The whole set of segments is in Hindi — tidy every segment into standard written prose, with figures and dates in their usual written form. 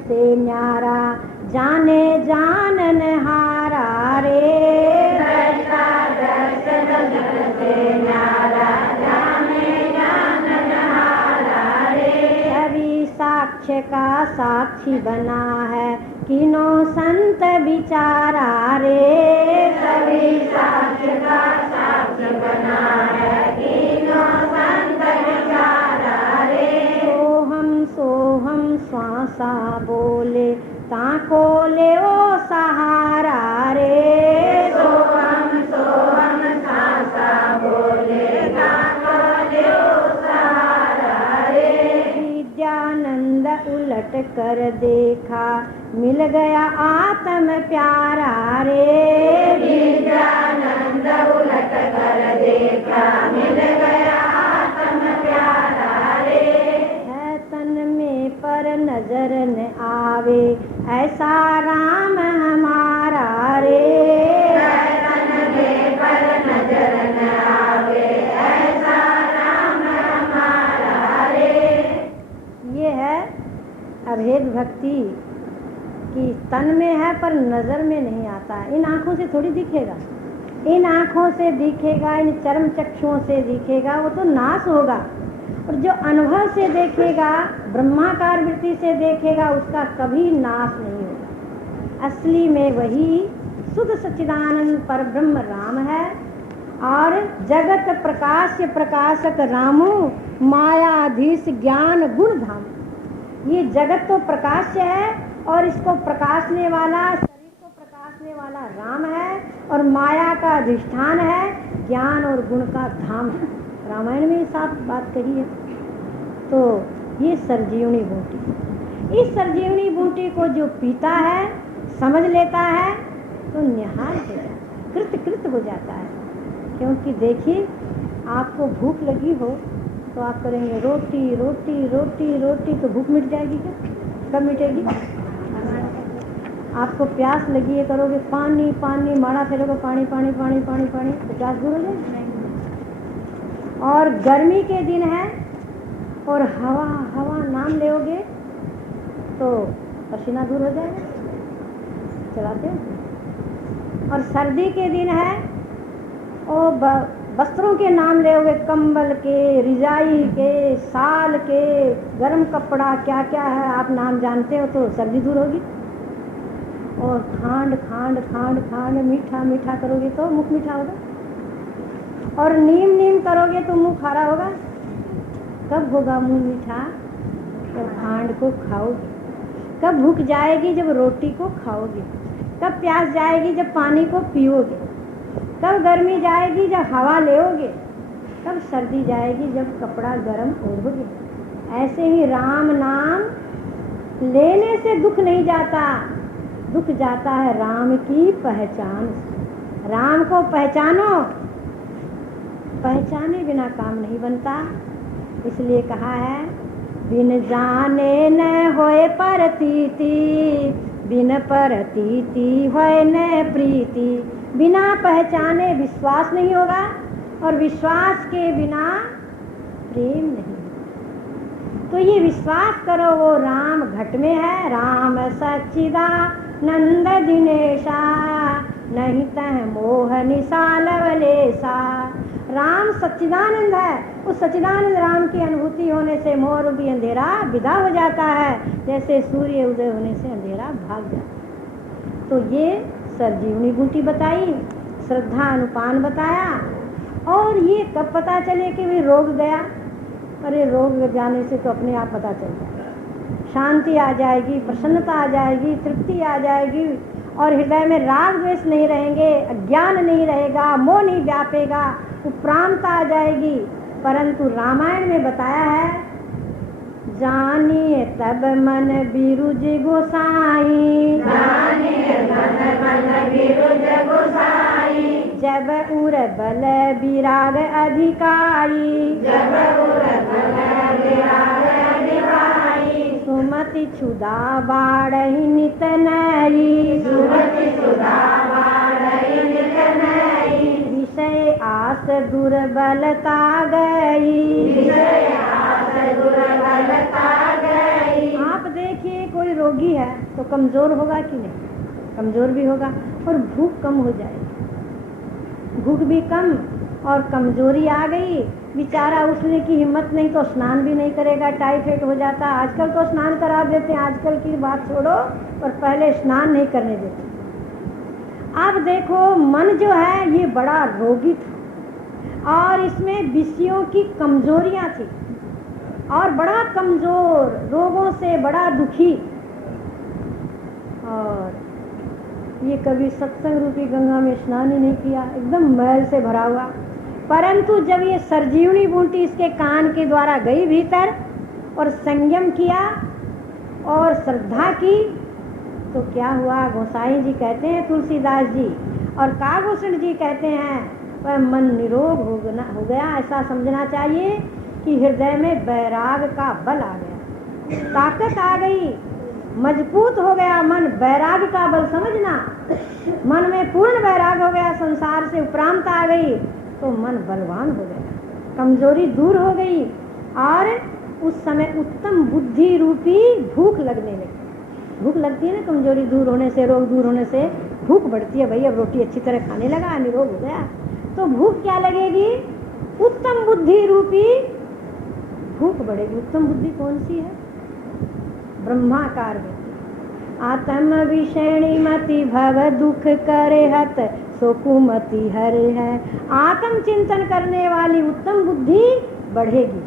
से न्यारा, जाने जानन हारा रे। सच्चा दर्शन जग से न्यारा, जाने जानन हारा रे। छवि साक्ष्य का साक्षी बना है, किनो संत विचारा रे। छवि साक्ष्य का साक्षी बना है, किनो संत विचारा रे। सोहम श्वासा बोले, ताको ले ओ सहारा रे। सोहम श्वासा बोले, ताको ले ओ सहारा रे। विद्यानंद उलट कर देखा, मिल गया आत्म प्यारा रे। विद्यानंद उलट कर देखा, मिल गया आत्म प्यारा रे। है तन में पर नजर न आवे, ऐसा राम हमारा रे। है तन में पर नजर न आवे, ऐसा राम हमारा रे। ये है अभेद भक्ति कि तन में है पर नजर में नहीं आता। इन आँखों से थोड़ी दिखेगा, इन आँखों से दिखेगा, इन चर्म चक्षुओं से दिखेगा, वो तो नाश होगा। और जो अनुभव से देखेगा, ब्रह्माकार वृत्ति से देखेगा, उसका कभी नाश नहीं होगा। असली में वही शुद्ध सच्चिदानंद पर ब्रह्म राम है। और जगत प्रकाश्य प्रकाशक रामो, मायाधीश ज्ञान गुण धाम। ये जगत तो प्रकाश्य है और इसको प्रकाशने वाला, शरीर को प्रकाशने वाला राम है, और माया का अधिष्ठान है, ज्ञान और गुण का धाम है। रामायण में साफ बात कही है। तो ये सरजीवनी बूटी, इस सरजीवनी बूटी को जो पीता है, समझ लेता है, तो निहाल हो जाता है, कृत कृत हो जाता है। क्योंकि देखिए, आपको भूख लगी हो तो आप करेंगे रोटी रोटी रोटी रोटी, तो भूख मिट जाएगी क्या? कब मिटेगी? आपको प्यास लगी है, करोगे पानी पानी, माड़ा फेरोगे पानी पानी पानी पानी पानी, तो प्यास दूर हो जाएगी। और गर्मी के दिन है और हवा हवा नाम लोगे तो पसीना दूर हो जाएगा, चलाते हैं। और सर्दी के दिन है और वस्त्रों के नाम लोगे, कंबल के, रिजाई के, साल के, गर्म कपड़ा, क्या क्या है आप नाम जानते हो, तो सर्दी दूर होगी। और खांड खांड खांड खांड, मीठा मीठा करोगे तो मुख मीठा होगा। और नीम नीम करोगे तो मुंह खारा होगा। कब होगा मुंह मीठा? जब खांड को खाओगे। कब भूख जाएगी? जब रोटी को खाओगे। कब प्यास जाएगी? जब पानी को पियोगे। कब गर्मी जाएगी? जब हवा लेओगे। कब सर्दी जाएगी? जब कपड़ा गर्म ओढ़ोगे। ऐसे ही राम नाम लेने से दुख नहीं जाता, दुख जाता है राम की पहचान से। राम को पहचानो, पहचाने बिना काम नहीं बनता। इसलिए कहा है, बिन जाने न होए परतीति, बिन परतीति होए न प्रीति। बिना पहचाने विश्वास नहीं होगा, और विश्वास के बिना प्रेम नहीं। तो ये विश्वास करो, वो राम घट में है। राम सच्चिदानंद दिनेशा, नहीं तह मोह निशालवलेशा। राम सच्चिदानंद है। उस सच्चिदानंद राम की अनुभूति होने से मोह रूपी अंधेरा विदा हो जाता है, जैसे सूर्य उदय होने से अंधेरा भाग जाता है। तो ये सरजीवनी बूटी बताई, श्रद्धा अनुपान बताया। और ये कब पता चले कि भी रोग गया? अरे रोग जाने से तो अपने आप पता चल जाएगा। शांति आ जाएगी, प्रसन्नता आ जाएगी, तृप्ति आ जाएगी, और हृदय में राग द्वेष नहीं रहेंगे, अज्ञान नहीं रहेगा, मोह नहीं व्यापेगा, उपरामता आ जाएगी। परंतु रामायण में बताया है, जानिए तब मन बिरुज गोसाई, जानिए तब मन बिरुज गोसाई। जब उर बल विराग अधिकारी, जब उर बल विराग अधिकारी। सुमति क्षुदा बाढ़हि नित नई, सुमति क्षुदा बाढ़हि नित नई। विषय आस दुर्बलता गई, विषय आस दुर्बलता गई। आप देखिए, कोई रोगी है तो कमज़ोर होगा कि नहीं? कमज़ोर भी होगा। और भूख कम हो जाएगी, भूख भी कम और कमज़ोरी आ गई, बेचारा उठने की हिम्मत नहीं तो स्नान भी नहीं करेगा, टाइफाइड हो जाता। आजकल तो स्नान करा देते हैं, आजकल की बात छोड़ो, पर पहले स्नान नहीं करने देते। अब देखो मन जो है ये बड़ा रोगी था और इसमें विषयों की कमजोरियां थी और बड़ा कमजोर, रोगों से बड़ा दुखी। और ये कभी सत्संग रूपी गंगा में स्नान ही नहीं किया, एकदम मैल से भरा हुआ। परंतु जब ये संजीवनी बूटी इसके कान के द्वारा गई भीतर और संयम किया और श्रद्धा की तो क्या हुआ? गोसाई जी कहते हैं, तुलसीदास जी और कागभूषण जी कहते हैं वह मन निरोग हो गया। ऐसा समझना चाहिए कि हृदय में वैराग का बल आ गया, ताकत आ गई, मजबूत हो गया मन। वैराग का बल समझना, मन में पूर्ण वैराग हो गया, संसार से उपरांत आ गई तो मन बलवान हो गया, कमजोरी दूर हो गई और उस समय उत्तम बुद्धि रूपी भूख लगने लगी। भूख लगती है ना, कमजोरी दूर होने से, रोग दूर होने से भूख बढ़ती है। भाई अब रोटी अच्छी तरह खाने लगा, निरोग हो गया तो भूख क्या लगेगी? उत्तम बुद्धि रूपी भूख बढ़ेगी। उत्तम बुद्धि कौन सी है? ब्रह्माकार बुद्धि। आत्म विषयणी मति भव दुख करे हत सो कुमति हर है। आत्म चिंतन करने वाली उत्तम बुद्धि बढ़ेगी,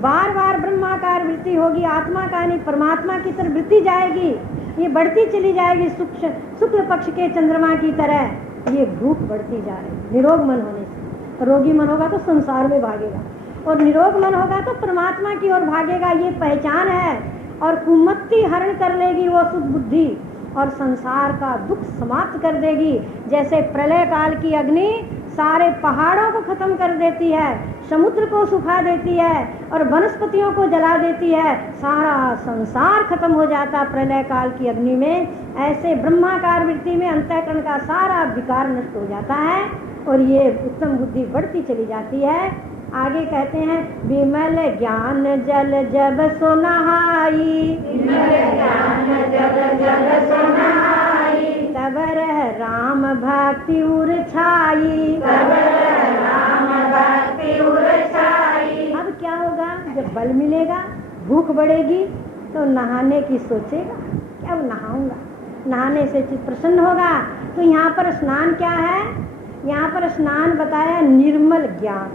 बार बार ब्रह्माकार वृत्ति होगी, आत्मा का नहीं परमात्मा की तरफ वृत्ति जाएगी, ये बढ़ती चली जाएगी शुक्ल पक्ष के चंद्रमा की तरह। ये भूख बढ़ती जा रही निरोग मन होने से। रोगी मन होगा तो संसार में भागेगा और निरोग मन होगा तो परमात्मा की ओर भागेगा, ये पहचान है। और कुमति हरण कर लेगी वो शुद्ध बुद्धि और संसार का दुख समाप्त कर देगी। जैसे प्रलय काल की अग्नि सारे पहाड़ों को खत्म कर देती है, समुद्र को सुखा देती है और वनस्पतियों को जला देती है, सारा संसार खत्म हो जाता प्रलय काल की अग्नि में। ऐसे ब्रह्माकार वृत्ति में अंतःकरण का सारा विकार नष्ट हो जाता है और ये उत्तम बुद्धि बढ़ती चली जाती है। आगे कहते हैं, विमल ज्ञान जल जब सो नहाई, तब रह राम भक्ति उर छाई। अब क्या होगा? जब बल मिलेगा, भूख बढ़ेगी तो नहाने की सोचेगा, क्या नहाऊंगा, नहाने से चित्त प्रसन्न होगा। तो यहाँ पर स्नान क्या है? यहाँ पर स्नान बताया निर्मल ज्ञान,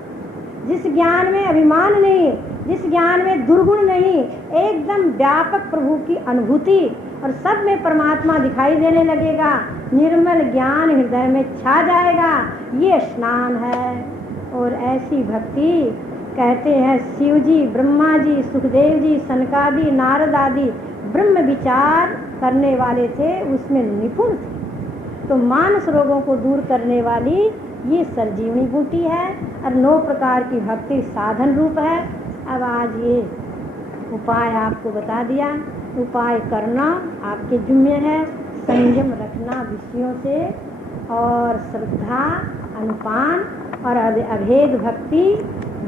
जिस ज्ञान में अभिमान नहीं, जिस ज्ञान में दुर्गुण नहीं, एकदम व्यापक प्रभु की अनुभूति और सब में परमात्मा दिखाई देने लगेगा, निर्मल ज्ञान हृदय में छा जाएगा, ये स्नान है। और ऐसी भक्ति कहते हैं शिव जी, ब्रह्मा जी, सुखदेव जी, सनकादि, नारद आदि ब्रह्म विचार करने वाले थे, उसमें निपुण थे। तो मानस रोगों को दूर करने वाली ये संजीवनी बूटी है और 9 प्रकार की भक्ति साधन रूप है। अब आज ये उपाय आपको बता दिया, उपाय करना आपके जिम्मे है, संयम रखना विषयों से और श्रद्धा, अनुपान और अभेद भक्ति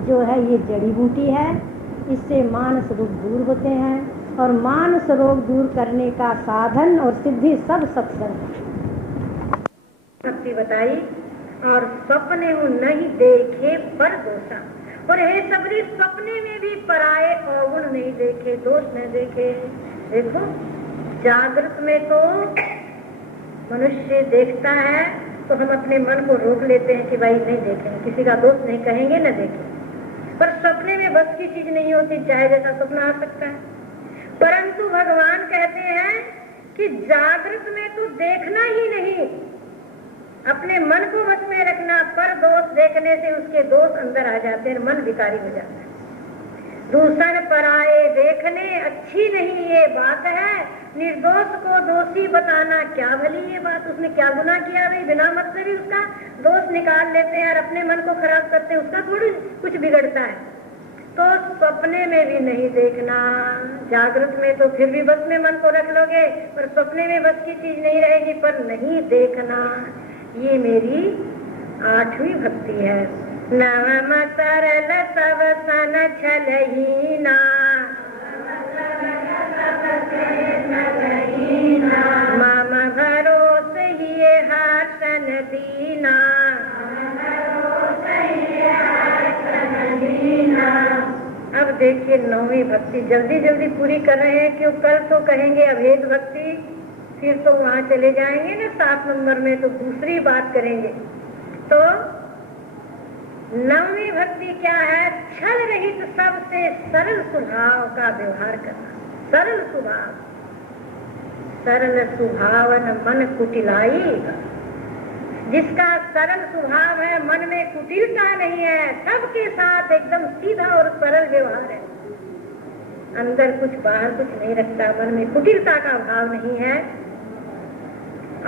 जो है ये जड़ी बूटी है, इससे मानस रोग दूर होते हैं और मानस रोग दूर करने का साधन और सिद्धि सब सत्संग भक्ति बताई। और सपने वो नहीं देखे पर दोषा, और हे सबरी सपने में भी पराये अवगुण नहीं देखे, दोष नहीं देखे। देखो जागृत में तो मनुष्य देखता है तो हम अपने मन को रोक लेते हैं कि भाई नहीं देखेंगे, किसी का दोष नहीं कहेंगे, न देखेंगे। पर सपने में बस की चीज नहीं होती, चाहे जैसा सपना आ सकता है। परंतु भगवान कहते हैं कि जागृत में तो देखना ही नहीं, अपने मन को वश में रखना। पर दोष देखने से उसके दोष अंदर आ जाते हैं, मन विकारी हो जाता है। दूसर पराये देखने अच्छी नहीं ये बात है, निर्दोष को दोषी बताना क्या भली ये बात। उसने क्या गुनाह किया भाई, बिना मतलब ही उसका दोष निकाल लेते हैं और अपने मन को खराब करते हैं, उसका थोड़ी कुछ बिगड़ता है। तो सपने में भी नहीं देखना, जागृत में तो फिर भी बस में मन को रख लोगे, पर सपने में बस की चीज नहीं रहेगी, पर नहीं देखना। ये मेरी 8वीं भक्ति है। नवम सरल सब सन छलहीना, देखिए 9वीं भक्ति जल्दी जल्दी पूरी कर रहे हैं, क्यों कल तो कहेंगे अभेद भक्ति, फिर तो वहाँ चले जाएंगे ना 7 नंबर में, तो दूसरी बात करेंगे। तो 9वीं भक्ति क्या है? छल रहित सबसे सरल स्वभाव का व्यवहार करना। सरल स्वभाव, सरल स्वभावन मन कुटिलाई। जिसका सरल स्वभाव है, मन में कुटिलता नहीं है, सबके साथ एकदम सीधा और सरल व्यवहार है, अंदर कुछ बाहर कुछ नहीं रखता, मन में कुटिलता का भाव नहीं है,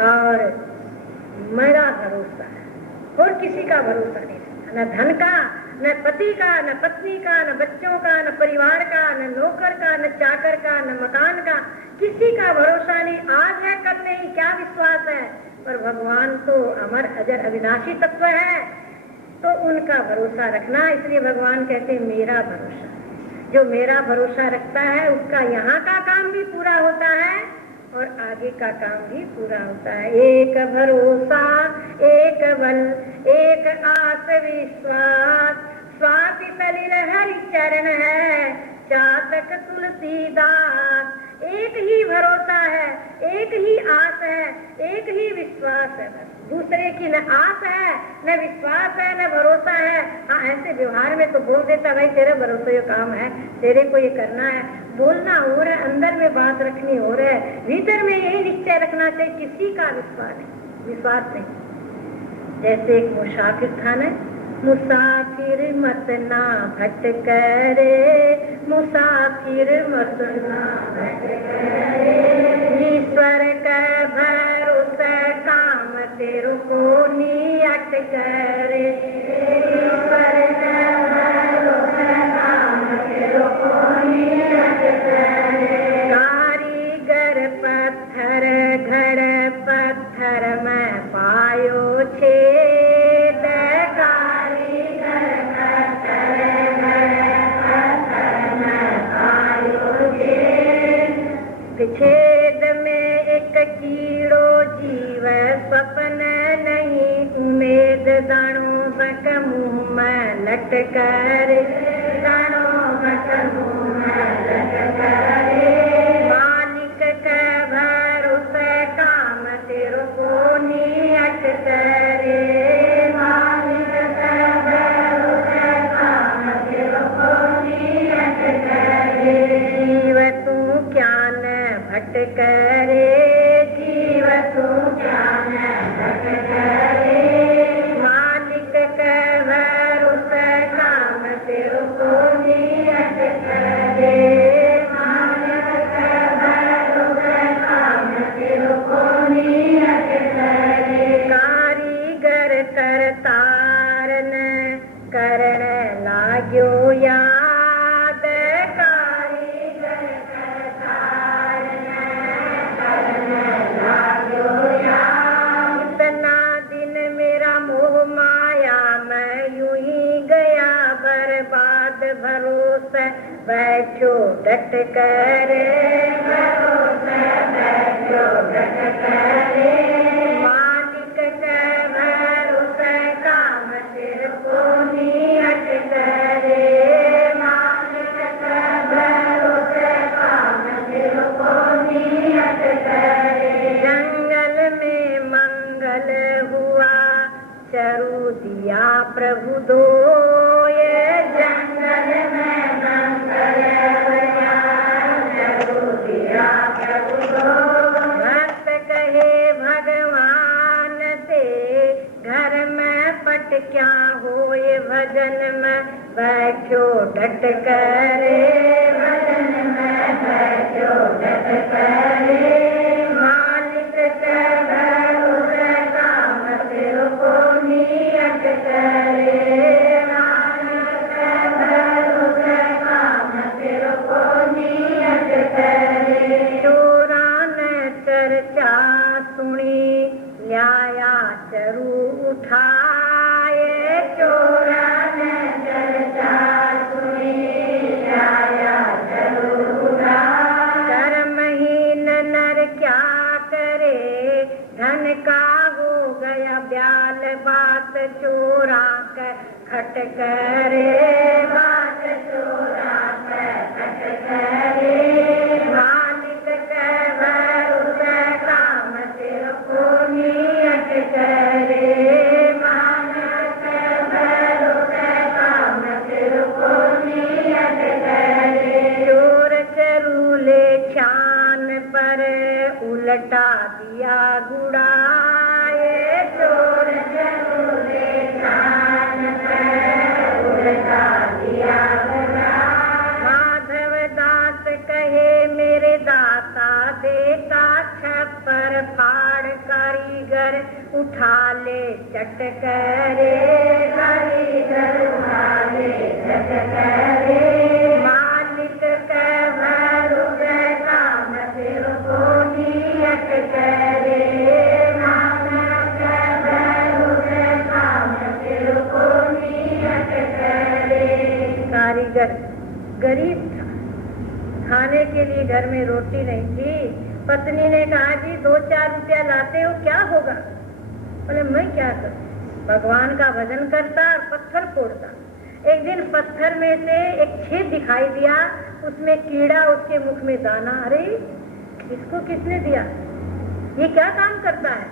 और मेरा भरोसा है, और किसी का भरोसा नहीं, न धन का, न पति का, न पत्नी का, न बच्चों का, न परिवार का, न नौकर का, न चाकर का, न मकान का, किसी का भरोसा नहीं। आज है कल नहीं, क्या विश्वास है? पर भगवान तो अमर अजर अविनाशी तत्व है, तो उनका भरोसा रखना। इसलिए भगवान कहते हैं मेरा भरोसा, जो मेरा भरोसा रखता है उसका यहाँ का काम भी पूरा होता है और आगे का काम भी पूरा होता है। एक भरोसा, एक बल, एक आस विश्वास, स्वाति सलिल हरि चरण है, चातक तुलसीदास। एक ही भरोसा है, एक ही आस है, एक ही विश्वास है, दूसरे की न आस है, न विश्वास है, न भरोसा है। हाँ, ऐसे व्यवहार में तो बोल देता भाई तेरे भरोसे ये काम है, तेरे को ये करना है, बोलना हो रहा है, अंदर में बात रखनी हो रहा है, भीतर में यही निश्चय रखना चाहिए, किसी का विश्वास नहीं। जैसे एक मुसाफिर था न, मुसाफिर मत ना भटक रे, मुसाफिर मत ना भटक रे, ईश्वर का भरोसा काम तेरे को नी अटक रे, ईश्वर का भरोसा काम तेरे को नी अटक रे। कारीगर पत्थर घर पत्थर में पायो छेद, कारीगर पत्थर घर पत्थर में पायो छेद, छेद में एक कीड़ो जीव सपन नहीं, उम्मीद दानों बक मुँह में लटक रे, दानों बक मुँह में लटक रे। मालिक के भरोसे काम तेरे को नी अटक रे, मालिक के भरोसे काम तेरे को नी अटक रे। जीव तू क्या न भटक रे, जीव तू क्या न भटक रे, मालिक के भरोसे काम तेरे को नी अटक रे, मालिक के भरोसे काम तेरे को नी अटक रे। कारीगर करतार न करण लाग्यो याद, कारीगर करतार न करण लाग्यो याद। इतना दिन मेरा मोह माया में यूं ही गया बर्बाद, भरोसे बैठो डट कर, भरोसे बैठो डट कर, मालिक के भरोसे काम तेरे को नी अटक रे, मालिक के भरोसे काम तेरे को नी अटक रे। जंगल में मंगल हुआ चरु दिया प्रभु दो, ये जंगल में मंगल हुआ चरु दिया प्रभु दो। भक्त कहे भगवान से घर में पट क्या हो, ये भजन में बैठो डट कर, भजन में बैठो डट कर, मालिक के भरोसे काम तेरे को नी अटक रे, मालिक के भरोसे काम तेरे को नी अटक रे। चोरा ने चर्चा सुनी ल्याया चरु उठाए, चोरा ने चर्चा सुनी ल्याया चरु उठाए। कर्महीन नर क्या करे, धन का हो गया ब्याल, बात चोरा कर खट करे, बात चोरा करे, मालिक के भरोसे काम सिर को नियत करे, मालिक के भरोसे काम सिर को नियत करे। चोर चरूले छान पर उलटा दिया गुड़ाए, चोर चरूले छान पर उलटा दिया गुड़ाए। माधव दास कहे मेरे दाता देता छप्पर फाड़, कारीगर उठा ले चट करे, कारीगर उठा ले चट करे। मालिक के भरोसे काम सिर को नियत करे, मालिक के भरोसे काम सिर को नियत करे। कारीगर गरीब था, खाने के लिए घर में रोटी नहीं थी। पत्नी ने कहा जी 2-4 रुपया लाते हो क्या होगा? बोले मैं क्या करूं, भगवान का भजन करता और पत्थर फोड़ता। एक दिन पत्थर में से एक छेद दिखाई दिया, उसमें कीड़ा, उसके मुख में दाना। अरे इसको किसने दिया, ये क्या काम करता है?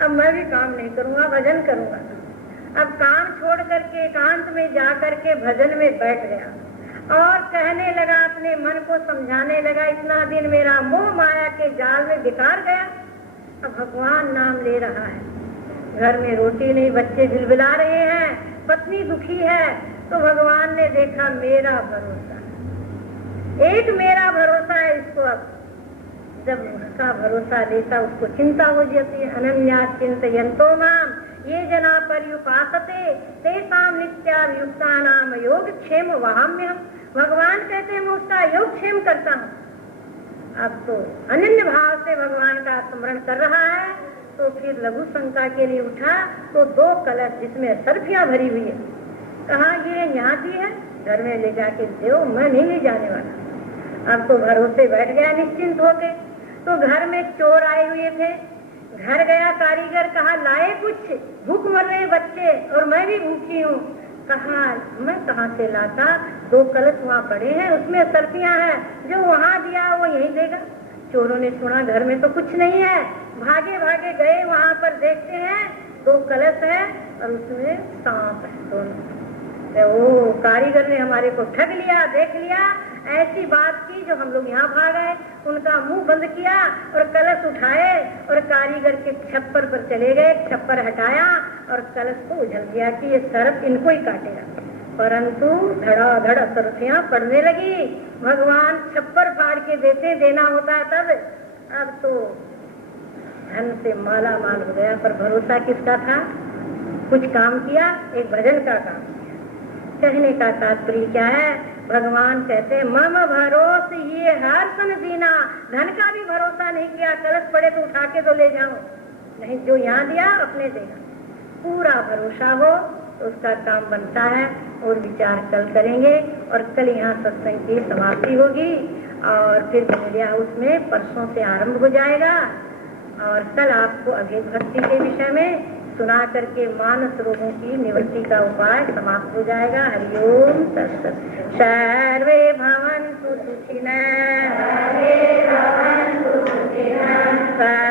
अब मैं भी काम नहीं करूंगा, भजन करूंगा। अब काम छोड़ करके एकांत में जा करके भजन में बैठ गया और कहने लगा, अपने मन को समझाने लगा, इतना दिन मेरा मोह माया के जाल में बेकार गया, अब भगवान नाम ले रहा है। घर में रोटी नहीं, बच्चे बिलबिला रहे हैं, पत्नी दुखी है, तो भगवान ने देखा मेरा भरोसा, एक मेरा भरोसा है इसको। अब जब उसका भरोसा लेता उसको चिंता हो जाती है। अनन्या चिंतयन्तो माम ये जना पर्युपासते तेषां नित्याभियुक्तानां योगक्षेम वहाम्यहम्। भगवान कहते हैं मैं उसका योगक्षेम करता हूँ। अब तो अनन्य भाव से भगवान का स्मरण कर रहा है, तो फिर लघु शंका के लिए उठा तो 2 कलश जिसमें सर्फियां भरी हुई है, कहा ये यहाँ दी है, घर में ले जाके दो, मैं नहीं ले जाने वाला। अब तो भरोसे बैठ गया निश्चिंत होके। तो घर में चोर आए हुए थे, घर गया कारीगर, कहा लाए कुछ, भूख मर रहे बच्चे और मैं भी भूखी हूँ। कहा मैं कहाँ से लाता, 2 कलश वहाँ पड़े हैं, उसमें सर्फियां हैं, जो वहाँ दिया वो यहीं देगा। चोरों ने सुना घर में तो कुछ नहीं है, भागे भागे गए, वहाँ पर देखते हैं 2 कलश है और उसमें सांप है दोनों। वो कारीगर ने हमारे को ठग लिया, देख लिया, ऐसी बात की जो हम लोग यहाँ भाग आए, उनका मुंह बंद किया और कलश उठाए और कारीगर के छप्पर पर चले गए, छप्पर हटाया और कलश को उछल दिया कि ये सर्प इनको ही काटेगा। परंतु धड़ाधड़ सर्फियां पड़ने लगी। भगवान छप्पर फाड़ के देना होता है तब। अब तो धन से माला माल हो गया, पर भरोसा किसका था? कुछ काम किया, एक भजन का काम किया। कहने का तात्पर्य क्या है? भगवान कहते मम भरोस ये हर सन दीना। धन का भी भरोसा नहीं किया, कलश पड़े तो उठा के तो ले जाओ, नहीं जो यहाँ दिया अपने देगा। पूरा भरोसा हो तो उसका काम बनता है। और विचार कल करेंगे और कल यहाँ सत्संग की समाप्ति होगी और फिर बंगलिया हाउस में परसों से आरंभ हो जाएगा। और कल आपको अभेद भक्ति के विषय में सुना करके मानस रोगों की निवृत्ति का उपाय समाप्त हो जाएगा। हरिओम तत्सत्। सर्वे भवन्तु सुखिनः, सर्वे भवन्तु सुखिनः।